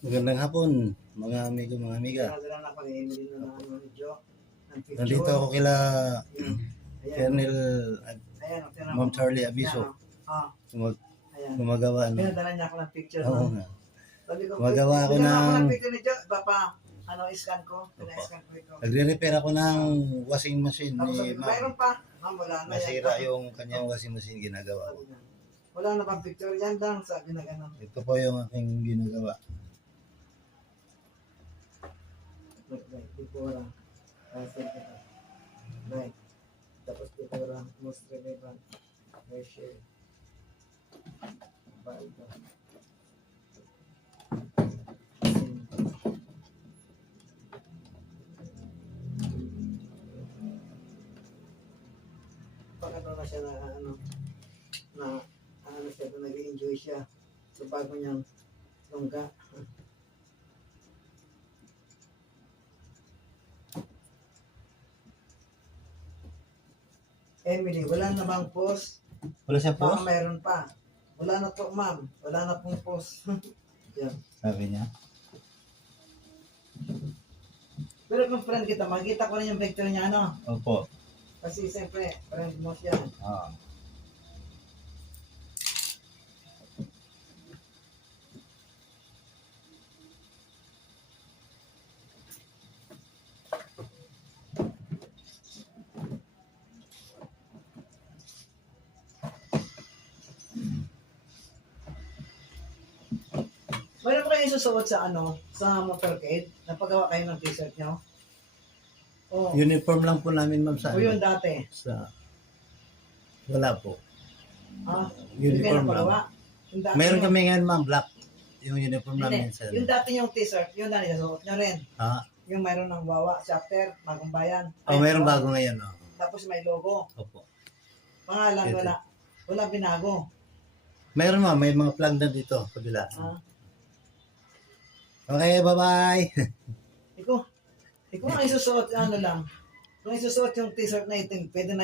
Magandang hapon, mga amigo, mga amiga. Dala na ako ni Emily na ano ni Jo. Ng picture. Nandito ako kila Yun. Ayan. Colonel Ayan, tingnan Ma'am mo. Charlie Abiso. Ayan. Gumagawa ng... Pinadala niya ako ng picture. Oo No? nga. Sabi ko, Gumagawa ako bigyan mo ng... ng picture ni Jo. Papa, scan ko. Pina-scan ko ito. Nagre-repair ako ng washing machine Tapos sabi ni ko, Ma'am. mayroon pa. Ma'am, wala na. Nasira yung kanyang washing machine ginagawa ko. Sabi niya, wala na pang picture. Yan lang. Sabi na gano'n. Ito po yung aking ginagawa. Right. Tipura. Right. Tapos tipura. Most relevant. Ratio. Baldo. Pag ano na siya na siya, nag-enjoy siya sa bago niyang lungga. Emily, wala na bang post? Wala siya po? Baka mayroon pa. Wala na po, ma'am. Wala na pong post. Yan. Sabi niya. Pero kung friend kita, makikita ko rin yung picture niya, ano? Opo. Kasi siyempre, friend mo siya. Ah. Mayroon ba kayo susuot sa sa motorcade? Napagawa kayo ng t-shirt niyo? Oh. Uniform lang po namin, ma'am, sa... O yun dati? Wala po. Ah, Uniform hindi lang. Yung dati Meron yung- kami ngayon, ma'am, black. Yung uniform namin Hindi, sa... yung dati yung t-shirt, yun na nisuot nyo rin. Ha? Yung mayroon ng Wawa, chapter, Bagong Bayan. Oh, Ayun, meron Wawa. bago ngayon, oh. Tapos may logo. Opo. Pangalan, Ito. wala. Wala binago. Meron, ma'am, may mga plug na dito, kabila. Ah, Okay, bye-bye. ikaw ang isusuot, lang. Kung isusuot yung t-shirt na itim, pwede na